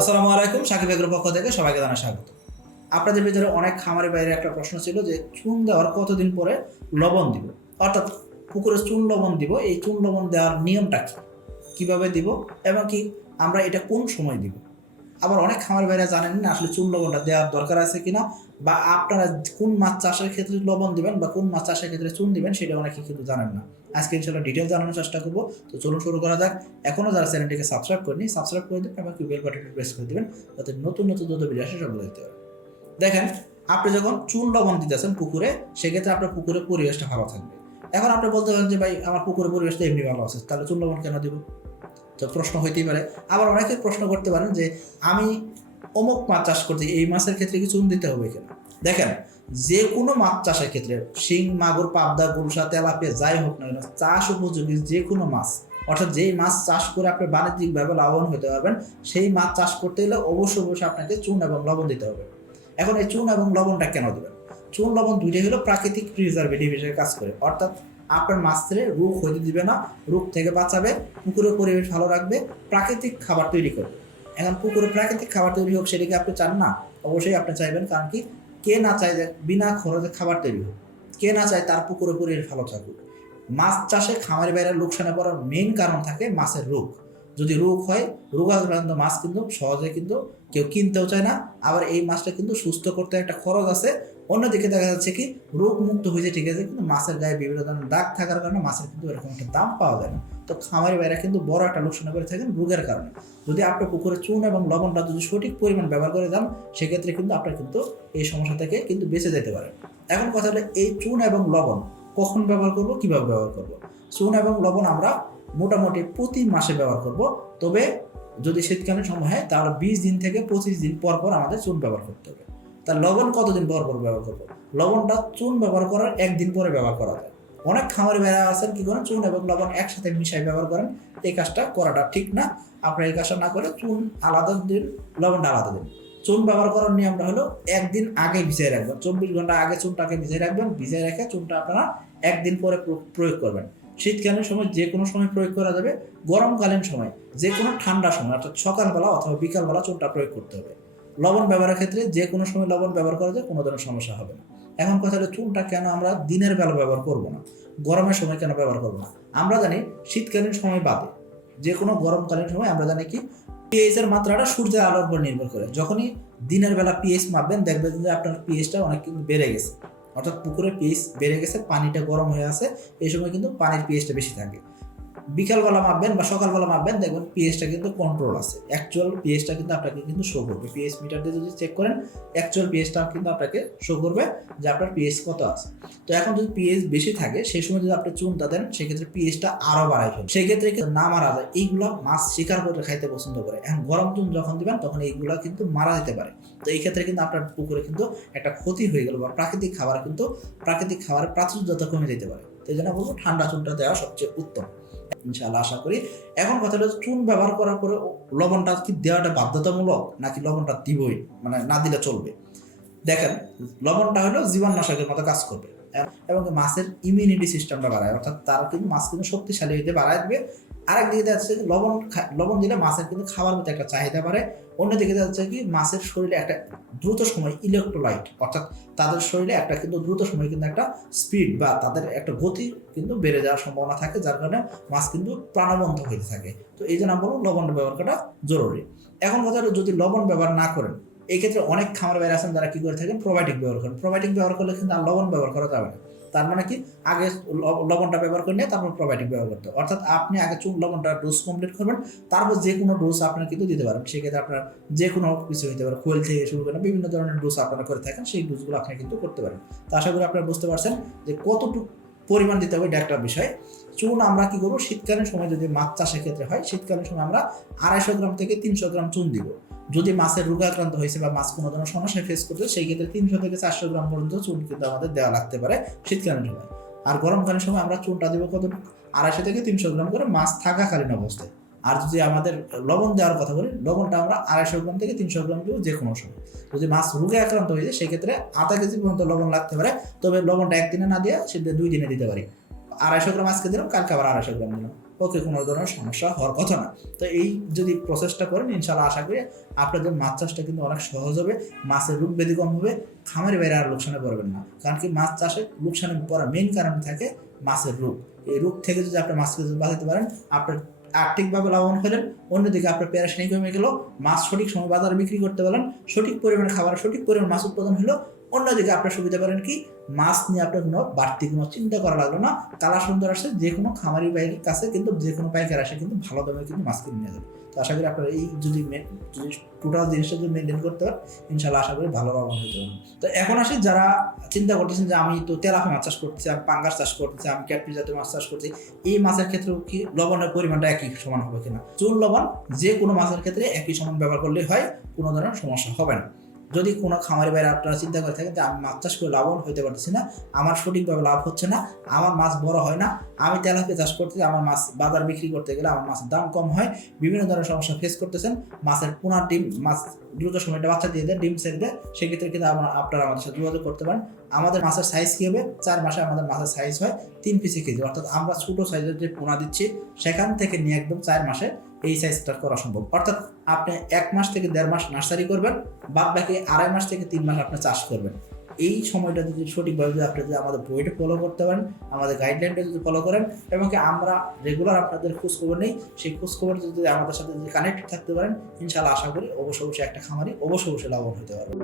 আসসালামু আলাইকুম, সাকিব এগ্রোর পক্ষ থেকে সবাইকে জানাই স্বাগত। আপনাদের ভিতরে অনেক খামারি বাইরে একটা প্রশ্ন ছিল যে চুন দেওয়ার কতদিন পরে লবণ দিব, অর্থাৎ পুকুরে চুন লবণ দিব, এই চুন লবণ দেওয়ার নিয়মটা কি, কিভাবে দিব এবং কি আমরা এটা কোন সময় দিব। আবার অনেক খামারি বাইরে জানেন না আসলে চুন লবণটা দেওয়ার দরকার আছে কিনা, বা আপনারা কোন মাছ চাষের ক্ষেত্রে লবণ দিবেন বা কোন মাছ চাষের ক্ষেত্রে চুন দিবেন সেটা অনেকে কিন্তু জানেন না। আজকে ইনশাআল্লাহ ডিটেল জানানোর চেষ্টা করবো। তো চলুন শুরু করা যাক। এখনও যারা চ্যানেলটিকে সাবস্ক্রাইব করেনি সাবস্ক্রাইব করে দেবেন এবং বেল বাটনটি প্রেস করে দেবেন, যাতে নতুন নতুন যত ভিডিও আসে সবগুলো দেখতে পারেন। দেখেন, আপনি যখন চুন লবণ দিতেছেন পুকুরে, সেক্ষেত্রে আপনার পুকুরের পরিবেশটা ভালো থাকবে। এখন আপনি বলতে পারেন যে ভাই আমার পুকুরের পরিবেশটা এমনি ভালো আছে, তাহলে চুন লবণ কেন দিব? তো প্রশ্ন হইতেই পারে। আবার অনেকে প্রশ্ন করতে পারেন যে আমি অমুক মাছ চাষ করতে, এই মাছের ক্ষেত্রে কি চুন দিতে হবে কিনা। দেখেন, যে কোনো মাছ চাষের ক্ষেত্রে শিং, মাগুর, পাবদা, গুলশা, তেলাপিয়া যাই হোক না কেন, চাষ উপযোগী যে কোনো মাছ, অর্থাৎ যেই মাছ চাষ করে আপনি বাণিজ্যিকভাবে লাভবান হতে পারবেন, সেই মাছ চাষ করতে গেলে অবশ্যই আপনাকে চুন এবং লবণ দিতে হবে। এখন এই চুন এবং লবণটা কেন দেবেন? চুন লবণ দুইটাই হলো প্রাকৃতিক প্রিজারভেটিভ হিসেবে কাজ করে, অর্থাৎ আপনার মাছের রোগ হইতে দিবে না, রোগ থেকে বাঁচাবে, পুকুরের পরিবেশ ভালো রাখবে, প্রাকৃতিক খাবার তৈরি করবে। এখন পুকুরে প্রাকৃতিক খাবার তৈরি হোক, সেটাকে আপনি চান না? অবশ্যই আপনি চাইবেন, কারণ কি কে না চায় যে বিনা খরচে খাবার তৈরি হোক? কে না চায় তার পুকুরের পরিবেশ ভালো থাকুক? মাছ চাষে খামারি বাইরের লোকসানে পড়ার মেইন কারণ থাকে মাছের রোগ। যদি রোগ হয়, রোগাক্রান্ত মাছ কিন্তু সহজে কিন্তু কেউ কিনতেও চায় না। আবার এই মাছটা কিন্তু সুস্থ করতে একটা খরচ আছে। অন্যদিকে দেখা যাচ্ছে কি রোগ মুক্ত হয়েছে ঠিক আছে, কিন্তু মাছের গায়ে বিভিন্ন ধরনের দাগ থাকার কারণে মাছের কিন্তু এরকম একটা দাম পাওয়া যায় না। তো খামারি বাইরা কিন্তু বড় একটা লোকসানে করে থাকেন রোগের কারণে। যদি আপনি পুকুরে চুন এবং লবণটা যদি সঠিক পরিমাণ ব্যবহার করে যান, সেক্ষেত্রে কিন্তু আপনার কিন্তু এই সমস্যা থেকে কিন্তু বেঁচে যেতে পারে। এখন কথা হলো, এই চুন এবং লবণ কখন ব্যবহার করব, কিভাবে ব্যবহার করব? চুন এবং লবণ আমরা মোটামুটি প্রতি মাসে ব্যবহার করব। তবে যদি শীতকালীন সময় হয় তাহলে 20 দিন থেকে 25 দিন পর পর আমাদের চুন ব্যবহার করতে হবে। তার লবণ কতদিন পর পর ব্যবহার করবো? লবণটা চুন ব্যবহার করার একদিন পরে ব্যবহার করা যায়। অনেক খামারি ভাইরা আছেন কি করেন, চুন এবং লবণ একসাথে মিশাই ব্যবহার করেন। এই কাজটা করাটা ঠিক না। আপনারা এই কাজটা না করে চুন আলাদা দিন, লবণটা আলাদা দিন। চুন ব্যবহার করার নিয়মটা হলো একদিন আগে ভিজিয়ে রাখবেন, 24 ঘন্টা আগে চুনটাকে ভিজিয়ে রাখবেন। ভিজিয়ে রেখে চুনটা আপনারা একদিন পরে প্রয়োগ করবেন। শীতকালীন সময় যে কোনো সময় প্রয়োগ করা যাবে, গরমকালীন সময় যে কোনো ঠান্ডা সময় অর্থাৎ সকালবেলা অথবা বিকালবেলা চুনটা প্রয়োগ করতে হবে। লবণ ব্যবহারের ক্ষেত্রে যে কোনো সময় লবণ ব্যবহার করা যায়, কোনো ধরনের সমস্যা হবে না। এখন কথা হলো, চুনটা কেন আমরা দিনের বেলা ব্যবহার করব না, গরমের সময় কেন ব্যবহার করব না? আমরা জানি শীতকালীন সময় বাদে যে কোনো গরমকালীন সময় আমরা জানি কি পিএইচ এর মাত্রাটা সূর্যের আলোর উপর নির্ভর করে। যখনই দিনের বেলা পিএইচ মাপবেন, দেখবেন যে আপনার পিএইচটা অনেক কিন্তু বেড়ে গেছে, অর্থাৎ পুকুরের পিএইচ বেড়ে গেছে, পানিটা গরম হয়ে আছে। এই সময় কিন্তু পানির পিএইচটা বেশি থাকে। বিকালবেলা মাপবেন বা সকালবেলা মাপবেন, দেখবেন পিএইচটা কিন্তু কন্ট্রোল আছে। অ্যাকচুয়াল পিএইচটা কিন্তু আপনাকে কিন্তু শো করবে। পিএইচ মিটার দিয়ে যদি চেক করেন, অ্যাকচুয়াল পিএইচটা কিন্তু আপনাকে শো করবে যে আপনার পিএইচ কত আছে। তো এখন যদি পিএইচ বেশি থাকে, সেই সময় যদি আপনি চুনটা দেন, সেক্ষেত্রে পিএইচটা আরও বাড়াই ফেলবে। সেক্ষেত্রে কিন্তু না মারা যায়। এইগুলো মাছ শিকার করে খাইতে পছন্দ করে। এখন গরম চুন যখন দিবেন, তখন এইগুলো কিন্তু মারা যেতে পারে। তো এই ক্ষেত্রে কিন্তু আপনার পুকুরে কিন্তু একটা ক্ষতি হয়ে গেল, বা প্রাকৃতিক খাবারের প্রাচুর্যতা কমে যেতে পারে। তো এই জন্য বলবো ঠান্ডা চুনটা দেওয়া সবচেয়ে উত্তম, ইনশাআল্লাহ আশা করি। এখন কথা হলো, চুন ব্যবহার করার পরে লবণটা কি দেওয়াটা বাধ্যতামূলক, নাকি লবণটা দিবই, মানে না দিলে চলবে? দেখেন, লবণটা হলো জীবাণুনাশকের মতো কাজ করবে এবং মাছের ইমিউনিটি সিস্টেমটা বাড়ায়, অর্থাৎ তার কিন্তু মাছ কিন্তু শক্তিশালী হইতে বাড়ায় দেবে। আরেকদিকে দেখা যাচ্ছে লবণ দিলে মাছের কিন্তু খাবার মতো একটা চাহিদা বাড়ে। অন্যদিকে দেখা যাচ্ছে কি মাছের শরীরে একটা দ্রুত সময় ইলেকট্রোলাইট, অর্থাৎ তাদের শরীরে একটা কিন্তু দ্রুত সময় কিন্তু একটা স্পিড বা তাদের একটা গতি কিন্তু বেড়ে যাওয়ার সম্ভাবনা থাকে, যার কারণে মাছ কিন্তু প্রাণবন্ত হইতে থাকে। তো এই জন্য আমরা বলবো লবণ ব্যবহার করা জরুরি। এখন কথা হলো, যদি লবণ ব্যবহার না করেন, এই ক্ষেত্রে অনেক খামার বাইরে আছেন যারা কি করে থাকেন, প্রোবায়োটিক ব্যবহার করেন। প্রোবায়োটিক ব্যবহার করলে কিন্তু আর লবণ ব্যবহার করা যাবে না। তার মানে কি, আগে লবণটা ব্যবহার করে নিয়ে তারপর প্রোবায়োটিক ব্যবহার করতে হবে। অর্থাৎ আপনি আগে চুন লবণটা ডোজ কমপ্লিট করবেন, তারপর যে কোনো ডোজ আপনার কিন্তু দিতে পারেন। সেক্ষেত্রে আপনার যে কোনো কিছু হতে পারে, কোয়েল থেকে শুরু করে বিভিন্ন ধরনের ডোজ আপনারা করে থাকেন, সেই ডোজগুলো আপনি কিন্তু করতে পারেন। তো আশা করি আপনারা বুঝতে পারছেন যে কতটুকু পরিমাণ দিতে হবে, এটা একটা বিষয়। চুন আমরা কি করবো, শীতকালীন সময় যদি মাছ চাষের ক্ষেত্রে হয়, শীতকালীন সময় আমরা 250 গ্রাম থেকে 300 গ্রাম চুন দিব। যদি মাছের রোগাক্রান্ত হয়েছে বা মাছ কোনো ধরনের সমস্যায় ফেস করছে, সেই ক্ষেত্রে 300 থেকে 400 গ্রাম পর্যন্ত চুন কিন্তু আমাদের দেওয়া লাগতে পারে শীতকালীন সময়। আর গরমকালীন সময় আমরা চুনটা দেবো কত, 250 থেকে 300 গ্রাম করে মাছ থাকাকালীন অবস্থায়। আর যদি আমাদের লবণ দেওয়ার কথা বলি, লবণটা আমরা 250 গ্রাম থেকে 300 গ্রাম দেবো যে কোনো সময়। যদি মাছ রোগে আক্রান্ত হয়েছে, সেক্ষেত্রে আধা কেজি পর্যন্ত লবণ লাগতে পারে। তবে লবণটা একদিনে না দিয়ে সেটা 2 দিনে দিতে পারি। 250 গ্রাম আজকে দিলাম, কালকে আবার 250 গ্রাম দিলাম, ওকে কোনো ধরনের সমস্যা হওয়ার কথা না। তো এই যদি প্রসেসটা করেন ইনশাল্লাহ আশা করি আপনাদের মাছ চাষটা কিন্তু অনেক সহজ হবে, মাছের রোগ ব্যাধি কম হবে, খামারি বাইরে আর লোকসানে পড়বেন না। কারণ কি মাছ চাষে লোকসানে পড়ার মেইন কারণ থাকে মাছের রোগ। এই রোগ থেকে যদি আপনি মাছকে যদি বাঁচাতে পারেন, আপনার আর্থিকভাবে লাভবান হলেন, অন্যদিকে আপনার পেরেশানি কমে গেল, মাছ সঠিক সময় বাজারে বিক্রি করতে পারলেন, সঠিক পরিমাণে খাবার সঠিক পরিমাণ মাছ উৎপাদন হলো, অন্যদিকে আপনার সুবিধা করেন কি মাছ নিয়ে আপনার কোনো বাড়তি কোনো চিন্তা করা লাগলো না। কালা সুন্দর আসে যে কোনো খামারি বাইরের কাছে কিন্তু যে কোনো পাইকার আসে কিন্তু ভালো দামে কিন্তু মাছ কিনে নিয়ে যাবে। তো আশা করি আপনারা এই যদি টোটাল জিনিসটা যদি মেনটেন করতে পারেন ইনশাল্লাহ আশা করি ভালো লাভবান হতে পারেন। তো এখন আসি যারা চিন্তা করতেছেন যে আমি তো তেলাপিয়া মাছ চাষ করতেছি, আমি পাঙ্গাস চাষ করতেছি, আমি ক্যাটফিশ জাতীয় মাছ চাষ করছি, এই মাছের ক্ষেত্রেও কি লবণের পরিমাণটা একই সমান হবে কিনা? চুন লবণ যে কোনো মাছের ক্ষেত্রে একই সমান ব্যবহার করলে হয়, কোনো ধরনের সমস্যা হবে না। যদি কোনো খামারি বাইরে আপনারা চিন্তা করে থাকেন যে আমি মাছ চাষ করে লাভবান হতে পারতেছি না, আমার সঠিকভাবে লাভ হচ্ছে না, আমার মাছ বড় হয় না, আমি তেলাপিয়া চাষ করতেছি, আমার মাছ বাজার বিক্রি করতে গেলে আমার মাছের দাম কম হয়, বিভিন্ন ধরনের সমস্যা ফেস করতেছেন, মাছের পোনা ডিম মাছ দ্রুত সময়টা বাচ্চা দিয়ে দেয়, ডিম ছেড়ে দেয়, সেক্ষেত্রে কিন্তু আপনারা আমাদের সাথে যোগাযোগ করতে পারেন। আমাদের মাছের সাইজ কী হবে, 4 মাসে আমাদের মাছের সাইজ হয় 3 পিসে কেজি, অর্থাৎ আমরা ছোটো সাইজের যে পোনা দিচ্ছি সেখান থেকে নিয়ে একদম 4 মাসে এই সাইজটা করা সম্ভব। অর্থাৎ আপনি 1 মাস থেকে 1.5 মাস নার্সারি করবেন, বাদ বাকি 2.5 মাস থেকে 3 মাস আপনি চাষ করবেন। এই সময়টা যদি সঠিকভাবে যদি আপনি যদি আমাদের বইটা ফলো করতে পারেন, আমাদের গাইডলাইনটা যদি ফলো করেন, এবং কি আমরা রেগুলার আপনাদের খোঁজখবর নেই, সেই খোঁজখবর যদি আমাদের সাথে যদি কানেক্ট থাকতে পারেন ইনশাআল্লাহ আশা করি অবশ্যই একটা খামারি অবশ্যই লাভবান হতে পারবেন।